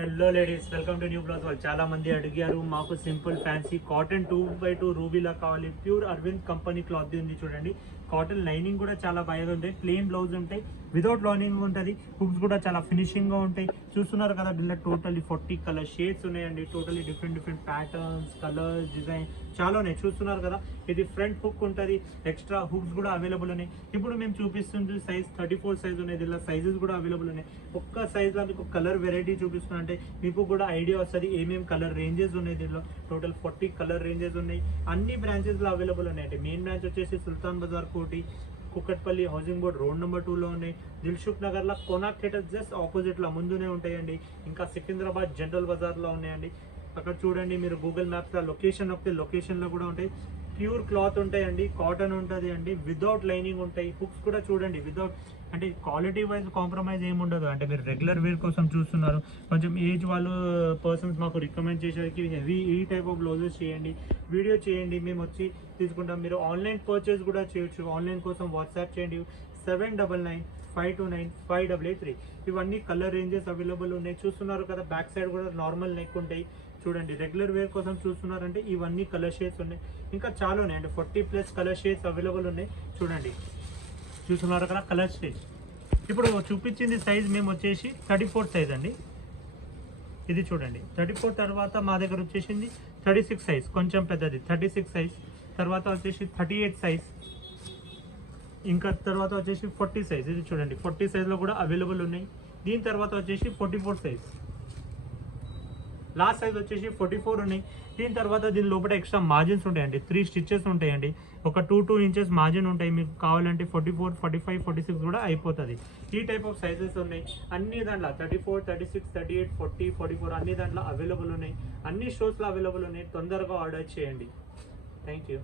Hello ladies, welcome to new blog. వాళ్ళు చాలా మంది అడిగారు, మాకు సింపుల్ ఫ్యాన్సీ కాటన్ 2x2 రూబీలా కావాలి. ప్యూర్ అరవింద్ కంపెనీ క్లాత్ ఉంది చూడండి. కాటన్ లైనింగ్ కూడా చాలా బాగా ఉంటాయి. ప్లెయిన్ బ్లౌజ్ ఉంటాయి, వితౌట్ లైనింగ్ ఉంటుంది. హుక్స్ కూడా చాలా ఫినిషింగ్ గా ఉంటాయి. చూస్తున్నారు కదా, దీనిలో టోటల్లీ 40 కలర్ షేడ్స్ ఉన్నాయండి. Totally different patterns, colours, design చాలా ఉన్నాయి. చూస్తున్నారు కదా, ఇది ఫ్రంట్ హుక్ ఉంటుంది. ఎక్స్ట్రా హుక్స్ కూడా అవైలబుల్ ఉన్నాయి. ఇప్పుడు మేము చూపిస్తుంది సైజ్ 34 సైజ్ ఉన్నాయి. దీనిలో సైజెస్ కూడా అవైలబుల్ ఉన్నాయి. ఒక్క సైజ్ లో మీకు కలర్ వెరైటీ చూపిస్తున్నా అంటే మీకు కూడా ఐడియా వస్తుంది ఏమేమి కలర్ రేంజెస్ ఉన్నాయి. దీనిలో టోటల్ 40 కలర్ రేంజెస్ ఉన్నాయి. అన్ని బ్రాంచెస్ లో అవైలబుల్ ఉన్నాయండి. మెయిన్ బ్రాంచ్ వచ్చేసి సుల్తాన్ బజార్ కోటి, Kukatpally housing board road number 2 లో ఉన్నాయి. దిల్సుఖ్ నగర్ లో కోనాక్ థియేటర్ జస్ట్ ఆపోజిట్ లో ముందునే ఉంటాయండి. ఇంకా సికింద్రాబాద్ జనరల్ బజార్ లో ఉన్నాయండి. అక్కడ చూడండి, మీరు గూగుల్ మ్యాప్స్ లో లొకేషన్ వస్తే లొకేషన్ లో కూడా ఉంటాయి. ప్యూర్ క్లాత్ ఉంటాయండి, కాటన్ ఉంటుంది అండి, వితౌట్ లైనింగ్ ఉంటాయి. హుక్స్ కూడా చూడండి వితౌట్, అంటే క్వాలిటీ వైజ్ కాంప్రమైజ్ ఏమి ఉండదు. అంటే మీరు రెగ్యులర్ వేర్ కోసం చూస్తున్నారు, కొంచెం ఏజ్ వాళ్ళు పర్సన్స్ మాకు రికమెండ్ చేసేకి హెవీ ఈ టైప్ ఆఫ్ బ్లౌజెస్ చేయండి, వీడియో చేయండి, మేము వచ్చి తీసుకుంటాం. మీరు ఆన్లైన్ పర్చేస్ కూడా చేయొచ్చు. ఆన్లైన్ కోసం వాట్సాప్ చేయండి 7995295883. ఇవన్నీ కలర్ రేంజెస్ అవైలబుల్ ఉన్నాయి. చూస్తున్నారు కదా, బ్యాక్ సైడ్ కూడా నార్మల్ నెక్ ఉంటాయి. చూడండి, రెగ్యులర్ వేర్ కోసం చూస్తున్నారంటే ఇవన్నీ కలర్ షేడ్స్ ఉన్నాయి. ఇంకా చాలా ఉన్నాయి అంటే 40+ కలర్ షేడ్స్ అవైలబుల్ ఉన్నాయి. చూడండి, చూస్తున్నారు కదా కలర్ షేడ్స్. ఇప్పుడు చూపించింది సైజ్ మేము వచ్చేసి 34 సైజ్ అండి. ఇది చూడండి, 34 తర్వాత మా దగ్గర వచ్చేసింది 36 సైజ్, కొంచెం పెద్దది 36 సైజ్. తర్వాత వచ్చేసి 38 సైజ్, ఇంకా తర్వాత వచ్చేసి 40 సైజ్. ఇది చూడండి, 40 సైజ్లో కూడా అవైలబుల్ ఉన్నాయి. దీని తర్వాత వచ్చేసి 44 సైజ్, లాస్ట్ సైజ్ వచ్చేసి 44 ఉన్నాయి. దీని తర్వాత దీని లోపల ఎక్స్ట్రా మార్జిన్స్ ఉంటాయండి. 3 స్టిచెస్ ఉంటాయండి. ఒక 2 ఇంచెస్ మార్జిన్ ఉంటాయి. మీకు కావాలంటే 44, 45, 46 కూడా అయిపోతుంది. ఈ టైప్ ఆఫ్ సైజెస్ ఉన్నాయి. అన్ని దాంట్లో 34, 36, 38, 40, 44 అన్ని దాంట్లో అవైలబుల్ ఉన్నాయి. అన్ని స్టోర్స్లో అవైలబుల్ ఉన్నాయి. తొందరగా ఆర్డర్ చేయండి. Thank you.